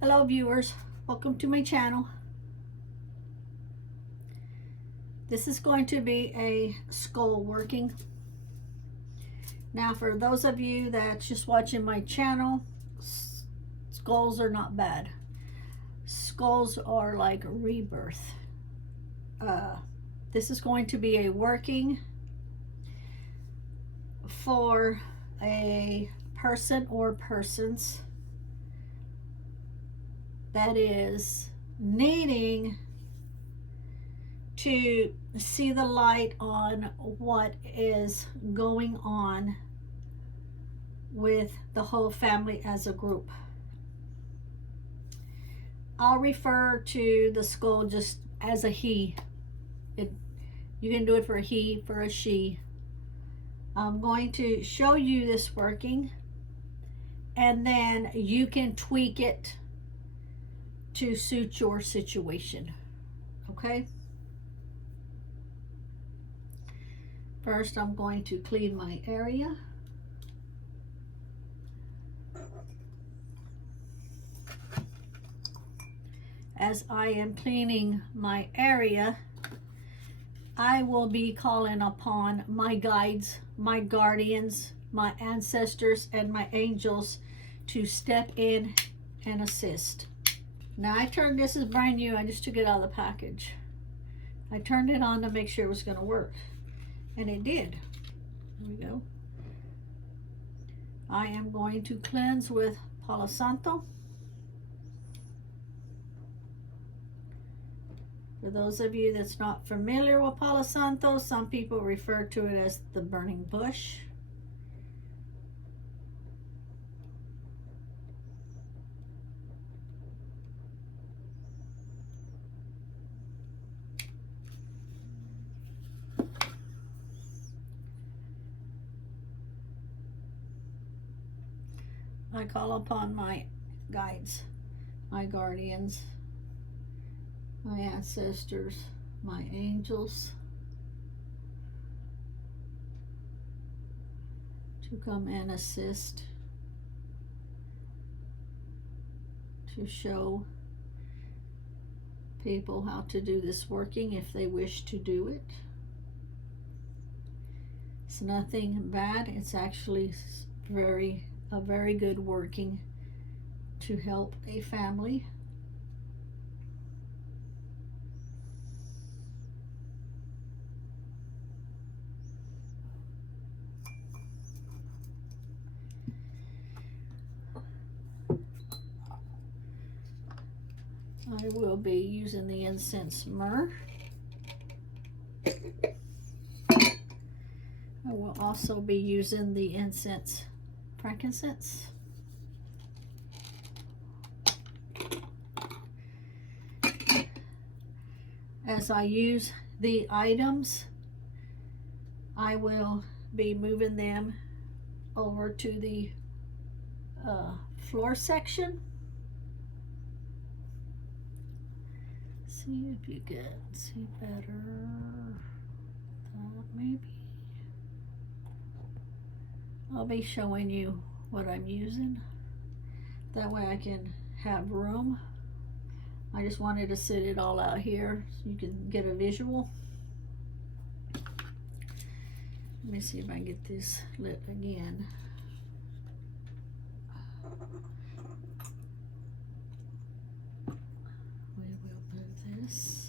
Hello viewers, welcome to my channel. This is going to be a skull working. Now for those of you that's just watching my channel, skulls are not bad. Skulls are like rebirth. This is going to be a working for a person or persons that is needing to see the light on what is going on with the whole family as a group. I'll refer to the skull just as a he. You can do it for a he, for a she. I'm going to show you this working, and then you can tweak it to suit your situation. Okay? First, I'm going to clean my area. As I am cleaning my area, I will be calling upon my guides, my guardians, my ancestors, and my angels to step in and assist. Now this is brand new, I just took it out of the package. I turned it on to make sure it was going to work, and it did. Here we go. I am going to cleanse with Palo Santo. For those of you that's not familiar with Palo Santo, some people refer to it as the burning bush. I call upon my guides, my guardians, my ancestors, my angels to come and assist, to show people how to do this working if they wish to do it. It's nothing bad, it's actually a very good working to help a family. I will be using the incense myrrh. I will also be using the incense frankincense. As I use the items, I will be moving them over to the floor section. See if you can see better. Maybe. I'll be showing you what I'm using. That way I can have room. I just wanted to sit it all out here so you can get a visual. Let me see if I can get this lit again. We will move this.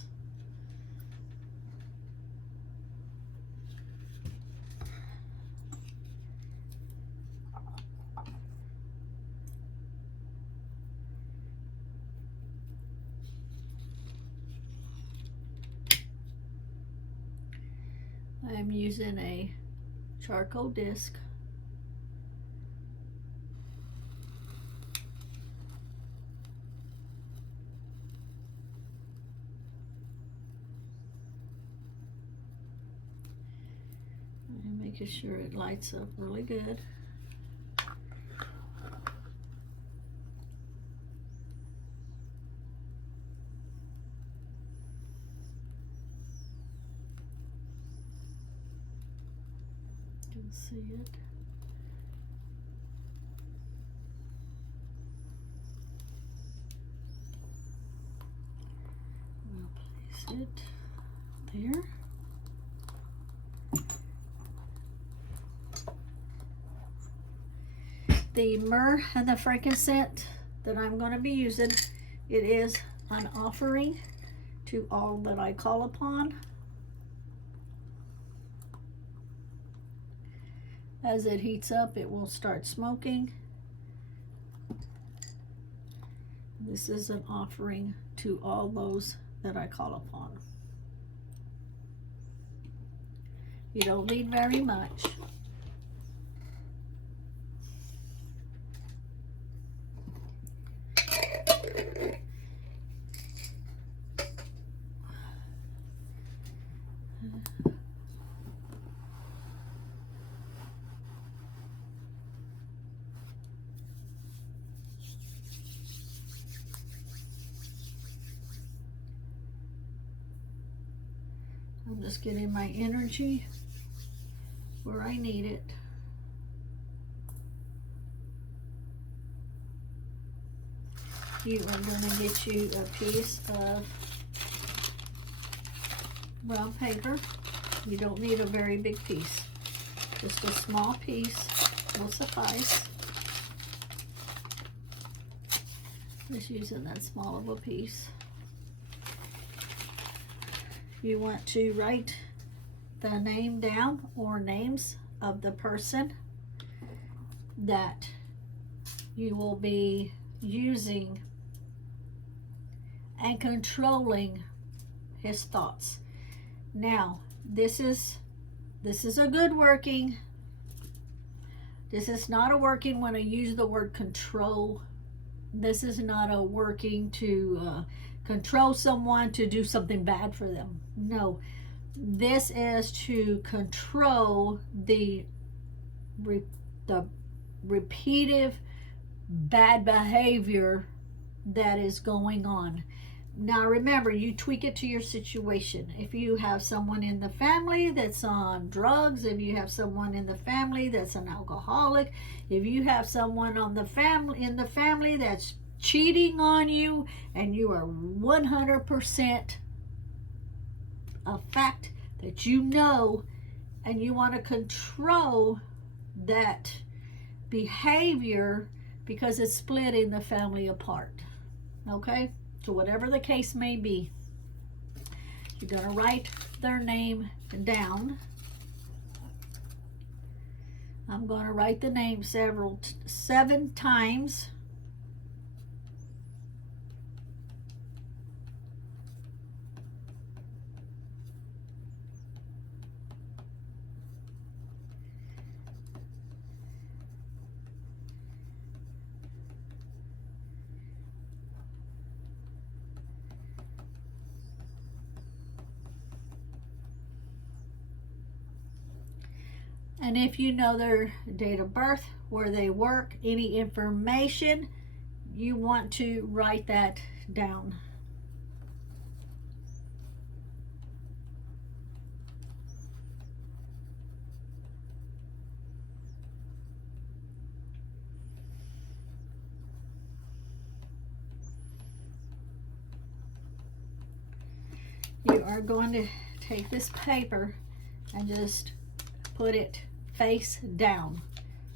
I'm using a charcoal disc. And making sure it lights up really good. See it. it there. The myrrh and the frankincense that I'm going to be using, it is an offering to all that I call upon. As it heats up, it will start smoking. This is an offering to all those that I call upon. You don't need very much. I'm just getting my energy where I need it. You are going to get you a piece of brown paper. You don't need a very big piece. Just a small piece will suffice. Just using that small of a piece. You want to write the name down or names of the person that you will be using and controlling his thoughts. Now, this is a good working. This is not a working when I use the word control. This is not a working to control someone to do something bad for them. No, this is to control the repeative bad behavior that is going on. Now remember, you tweak it to your situation. If you have someone in the family that's on drugs, if you have someone in the family that's an alcoholic, if you have someone in the family that's cheating on you, and you are 100% a fact that you know, and you want to control that behavior because it's splitting the family apart. Okay? So whatever the case may be, you're going to write their name down. I'm going to write the name 7 times. And if you know their date of birth, where they work, any information, you want to write that down. You are going to take this paper and just put it face down.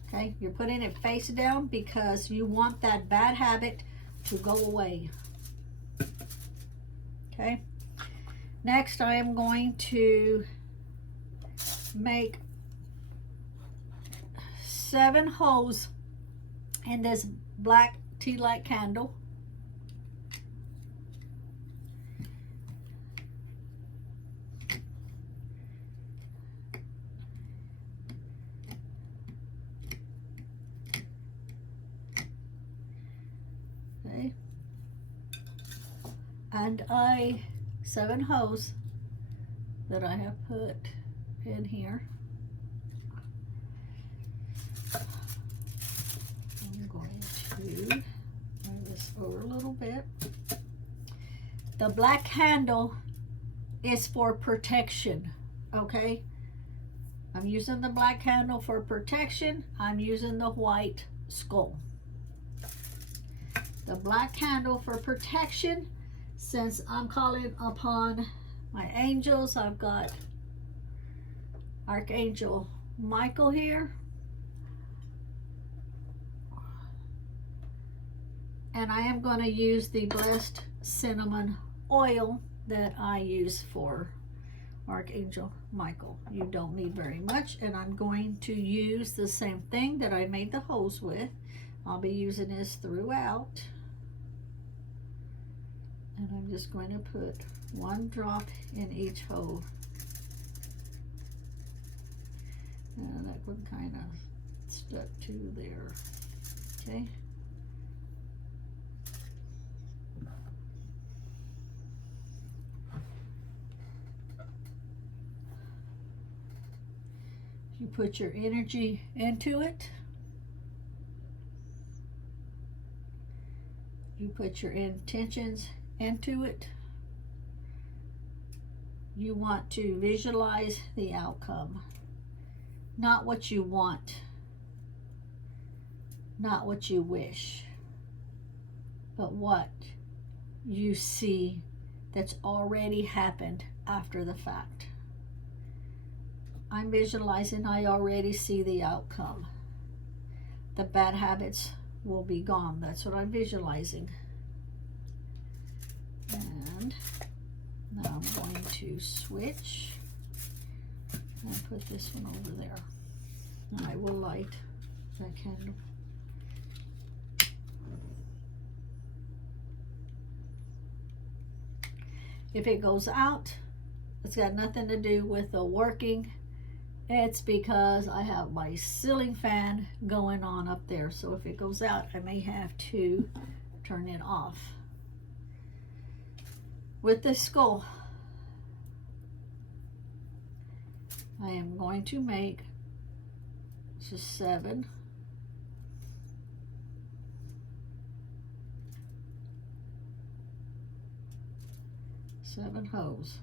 Okay, you're putting it face down because you want that bad habit to go away. Okay, next I am going to make 7 holes in this black tea light candle. And 7 holes that I have put in here. I'm going to move this over a little bit. The black candle is for protection, okay? I'm using the black candle for protection. I'm using the white skull. The black candle for protection, since I'm calling upon my angels. I've got Archangel Michael here. And I am going to use the blessed cinnamon oil that I use for Archangel Michael. You don't need very much, and I'm going to use the same thing that I made the holes with. I'll be using this throughout. And I'm just going to put 1 drop in each hole. And that one kind of stuck to there. Okay. You put your energy into it. You put your intentions into it. You want to visualize the outcome. Not what you want. Not what you wish. But what you see that's already happened after the fact. I'm visualizing I already see the outcome. The bad habits will be gone. That's what I'm visualizing. And now I'm going to switch and put this one over there. And I will light that candle. If it goes out, it's got nothing to do with the working. It's because I have my ceiling fan going on up there. So if it goes out, I may have to turn it off. With this skull, I am going to make just 7. Holes.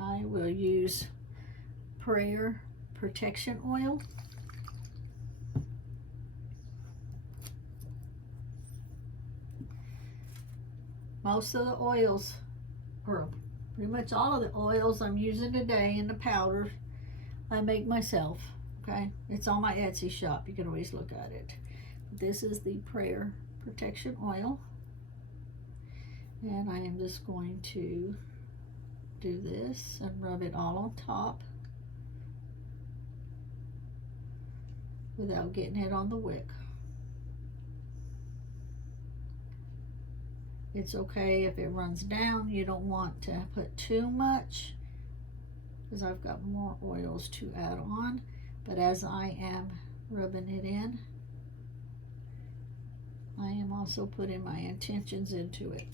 I will use prayer protection oil. Most of the oils, or pretty much all of the oils I'm using today in the powder, I make myself. Okay, it's on my Etsy shop. You can always look at it. This is the prayer protection oil, and I am just going to do this and rub it all on top without getting it on the wick. It's okay if it runs down. You don't want to put too much because I've got more oils to add on. But as I am rubbing it in, I am also putting my intentions into it.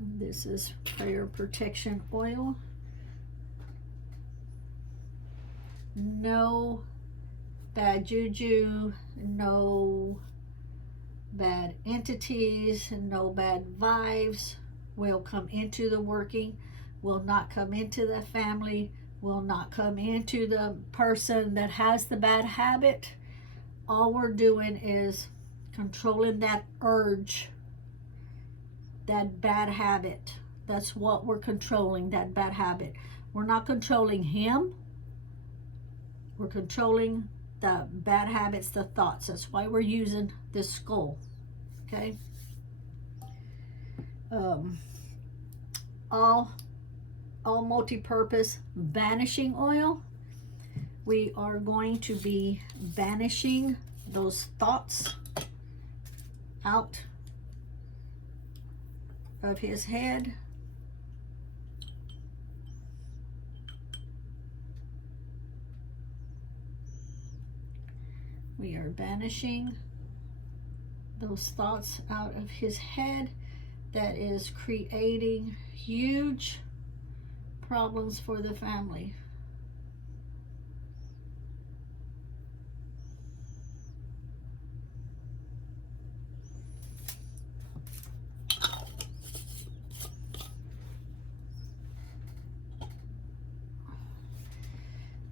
This is prayer protection oil. No bad juju, no bad entities, no bad vibes will come into the working, will not come into the family, will not come into the person that has the bad habit. All we're doing is controlling that urge, that bad habit. That's what we're controlling, that bad habit. We're not controlling him. We're controlling the bad habits, the thoughts. That's why we're using this skull. Okay? All multi-purpose banishing oil. We are going to be banishing those thoughts out of his head. We are banishing those thoughts out of his head that is creating huge problems for the family.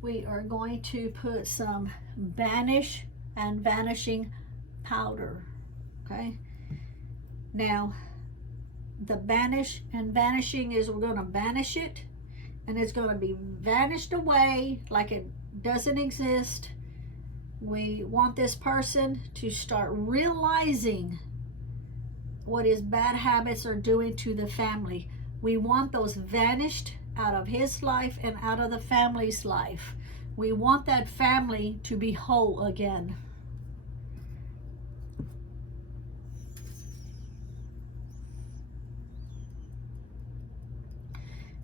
We are going to put some banish and vanishing powder. Okay, now the banish and vanishing is we're going to banish it, and it's going to be vanished away like it doesn't exist. We want this person to start realizing what his bad habits are doing to the family. We want those vanished out of his life and out of the family's life. We want that family to be whole again.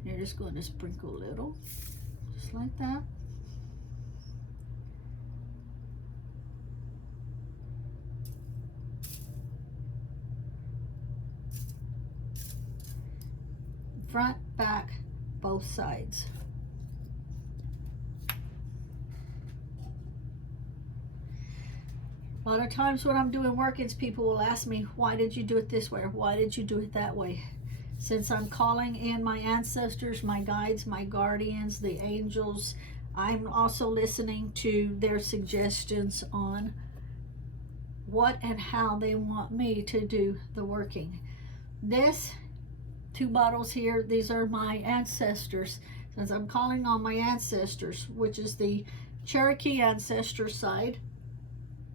You're just going to sprinkle a little, just like that. Front, back, both sides. A lot of times when I'm doing workings, people will ask me, why did you do it this way? Or why did you do it that way? Since I'm calling in my ancestors, my guides, my guardians, the angels, I'm also listening to their suggestions on what and how they want me to do the working. This 2 bottles here, these are my ancestors. Since I'm calling on my ancestors, which is the Cherokee ancestor side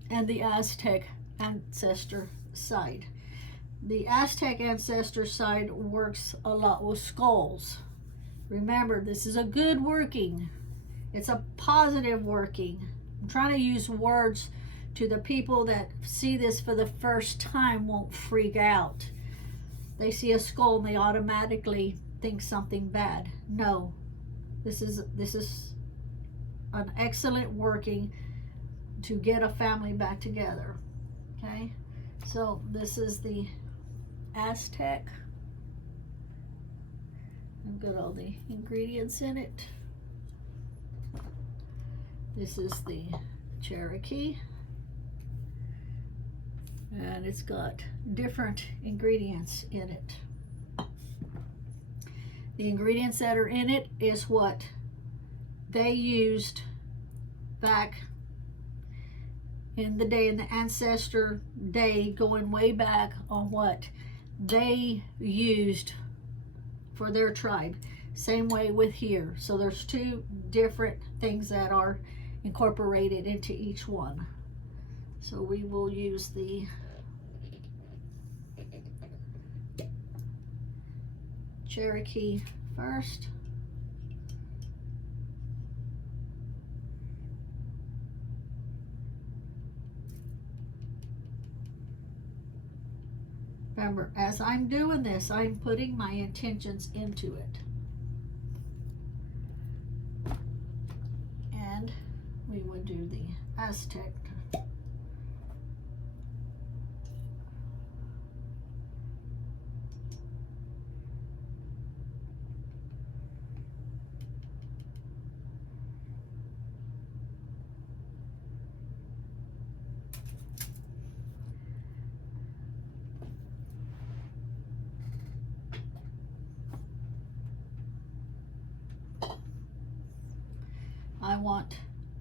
and the Aztec ancestor side. The Aztec ancestor side works a lot with skulls. Remember, this is a good working. It's a positive working. I'm trying to use words to the people that see this for the first time won't freak out. They see a skull and they automatically think something bad. No, this is an excellent working to get a family back together. Okay, so this is the Aztec. I've got all the ingredients in it. This is the Cherokee, and it's got different ingredients in it. The ingredients that are in it is what they used back in the day, in the ancestor day, going way back on what they used for their tribe. Same way with here. So there's 2 different things that are incorporated into each one. So we will use the Cherokee first. Remember, as I'm doing this, I'm putting my intentions into it. And we would do the Aztec. I want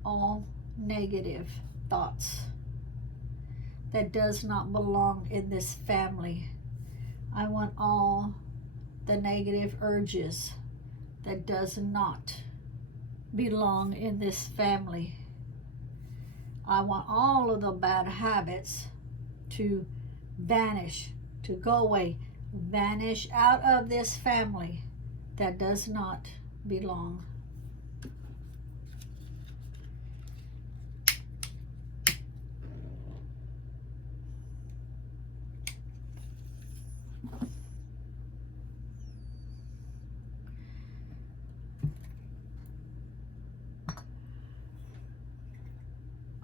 all negative thoughts that does not belong in this family. I want all the negative urges that does not belong in this family. I want all of the bad habits to vanish, to go away, vanish out of this family that does not belong.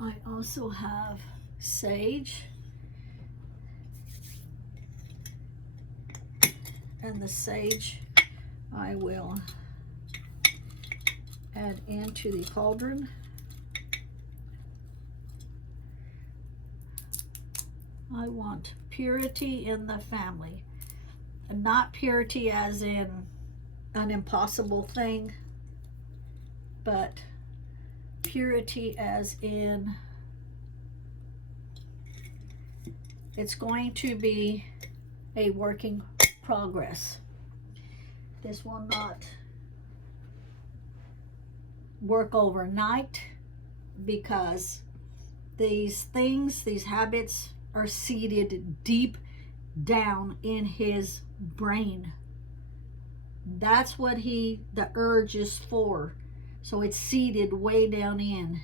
I also have sage, and the sage I will add into the cauldron. I want purity in the family, not purity as in an impossible thing, but purity as in it's going to be a working progress. This will not work overnight because these things, these habits are seated deep down in his brain. That's what the urge is for. So it's seated way down in.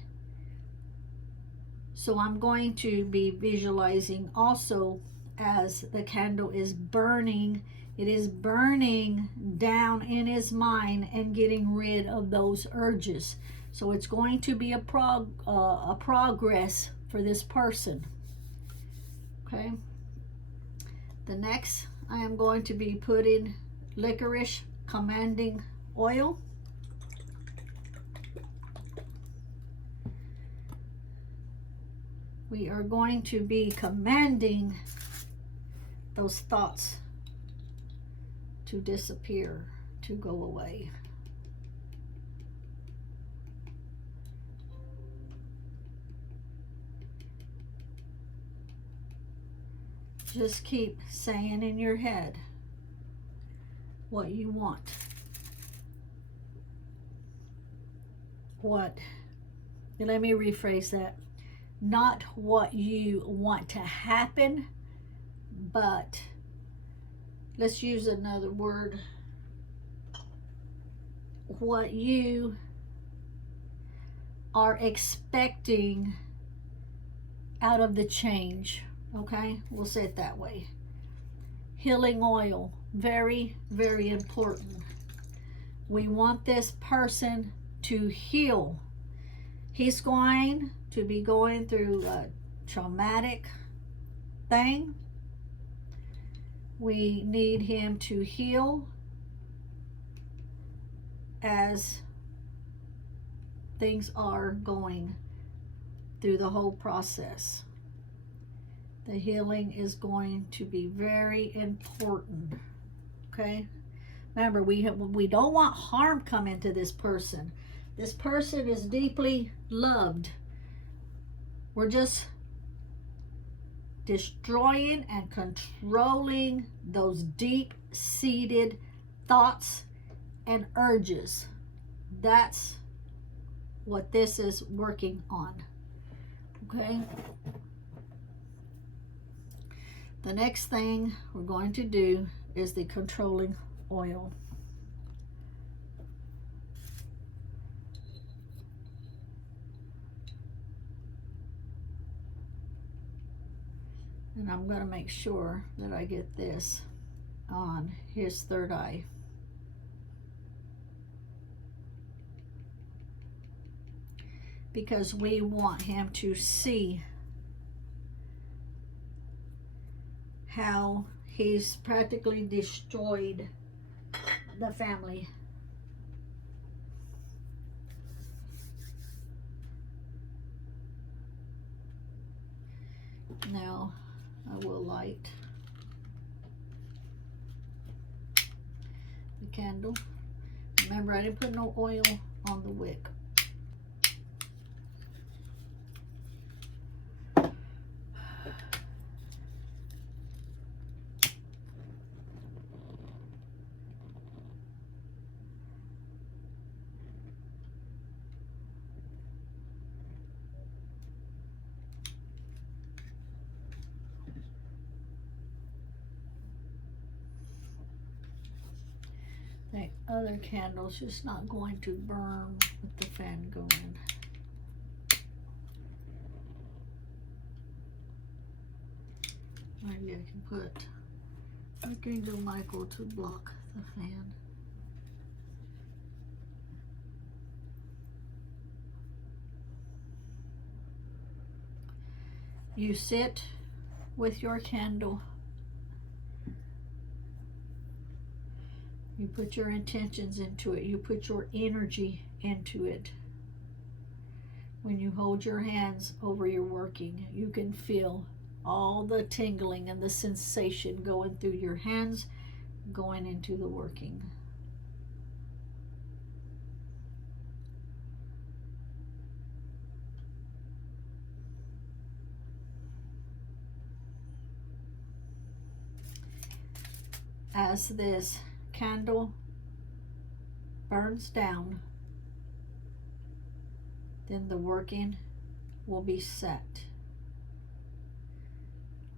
So I'm going to be visualizing also as the candle is burning. It is burning down in his mind and getting rid of those urges. So it's going to be a progress for this person. Okay. The next, I am going to be putting licorice commanding oil. We are going to be commanding those thoughts to disappear, to go away. Just keep saying in your head what you want. Let me rephrase that. Not what you want to happen, but let's use another word. What you are expecting out of the change. Okay, we'll say it that way. Healing oil, very, very important. We want this person to heal. He's going to be going through a traumatic thing. We need him to heal as things are going through the whole process. The healing is going to be very important. Okay? Remember, we don't want harm coming to this person. This person is deeply loved. We're just destroying and controlling those deep-seated thoughts and urges. That's what this is working on. Okay? The next thing we're going to do is the controlling oil. And I'm going to make sure that I get this on his third eye. Because we want him to see how he's practically destroyed the family. Now I will light the candle. Remember, I didn't put no oil on the wick. The other candle's just not going to burn with the fan going. Maybe I can put Archangel Michael to block the fan. You sit with your candle. You put your intentions into it. You put your energy into it. When you hold your hands over your working, you can feel all the tingling and the sensation going through your hands, going into the working. as this candle burns down, then the working will be set.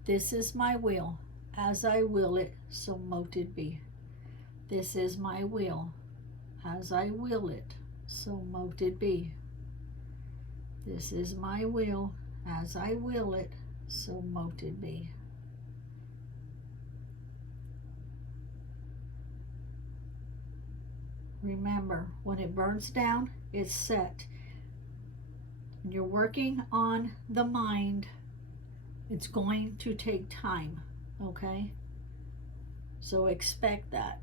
This is my will. As I will it, so mote it be. This is my will. As I will it, so mote it be. This is my will. As I will it, so mote it be. Remember, when it burns down, it's set. When you're working on the mind, it's going to take time, okay? So expect that.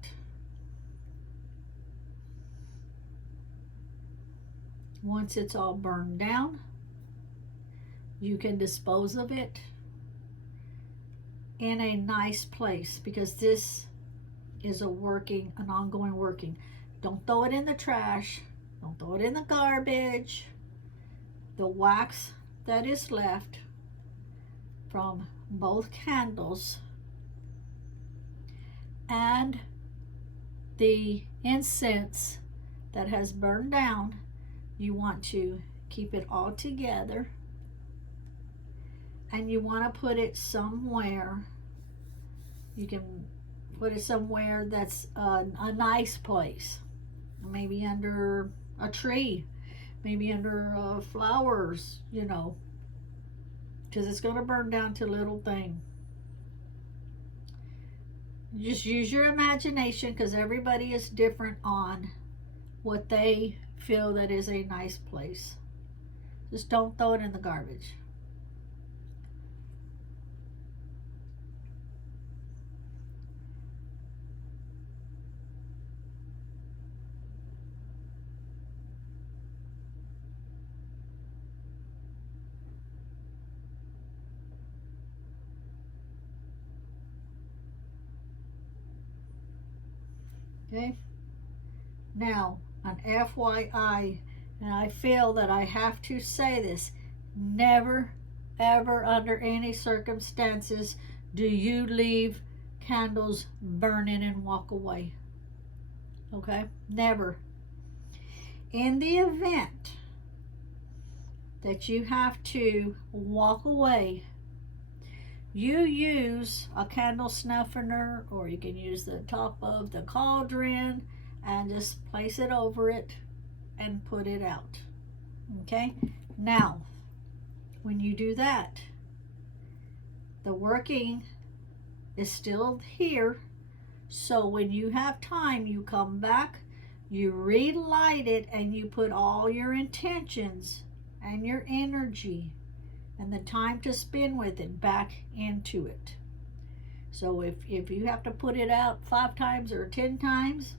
Once it's all burned down, you can dispose of it in a nice place, because this is an ongoing working. Don't throw it in the trash. Don't throw it in the garbage. The wax that is left from both candles and the incense that has burned down, you want to keep it all together, and you want to put it somewhere. You can put it somewhere that's a nice place, maybe under a tree, maybe under flowers, you know, because it's going to burn down to a little thing. Just use your imagination, because everybody is different on what they feel that is a nice place. Just don't throw it in the garbage. Okay? Now, an FYI, and I feel that I have to say this, never, ever, under any circumstances, do you leave candles burning and walk away. Okay? Never. In the event that you have to walk away, you use a candle snuffer, or you can use the top of the cauldron and just place it over it and put it out. Okay? Now, when you do that, the working is still here. So when you have time, you come back, you relight it, and you put all your intentions and your energy and the time to spend with it back into it. So if you have to put it out 5 times or 10 times,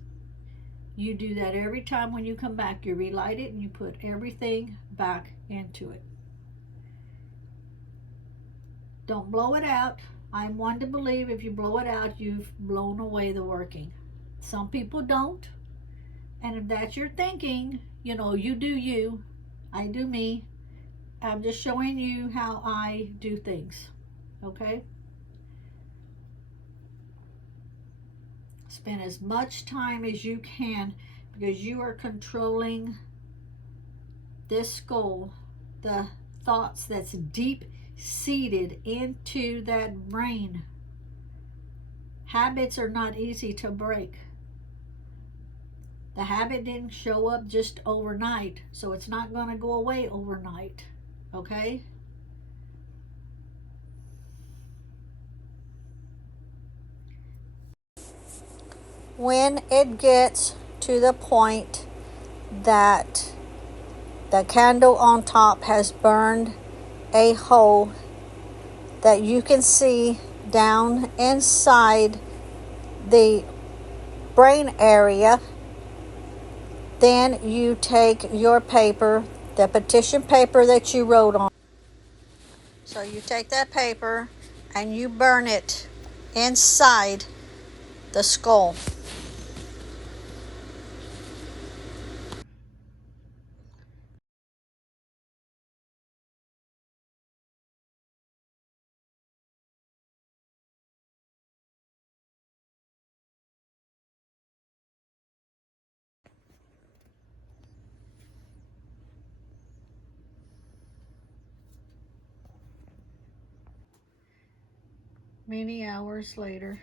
you do that every time. When you come back, you relight it and you put everything back into it. Don't blow it out. I'm one to believe if you blow it out, you've blown away the working. Some people don't. And if that's your thinking, you know, you do you, I do me. I'm just showing you how I do things. Okay? Spend as much time as you can, because you are controlling this skull, the thoughts that's deep seated into that brain. Habits are not easy to break. The habit didn't show up just overnight, so it's not going to go away overnight. Okay? When it gets to the point that the candle on top has burned a hole that you can see down inside the brain area, then you take your paper, the petition paper that you wrote on. So you take that paper and you burn it inside the skull. many hours later.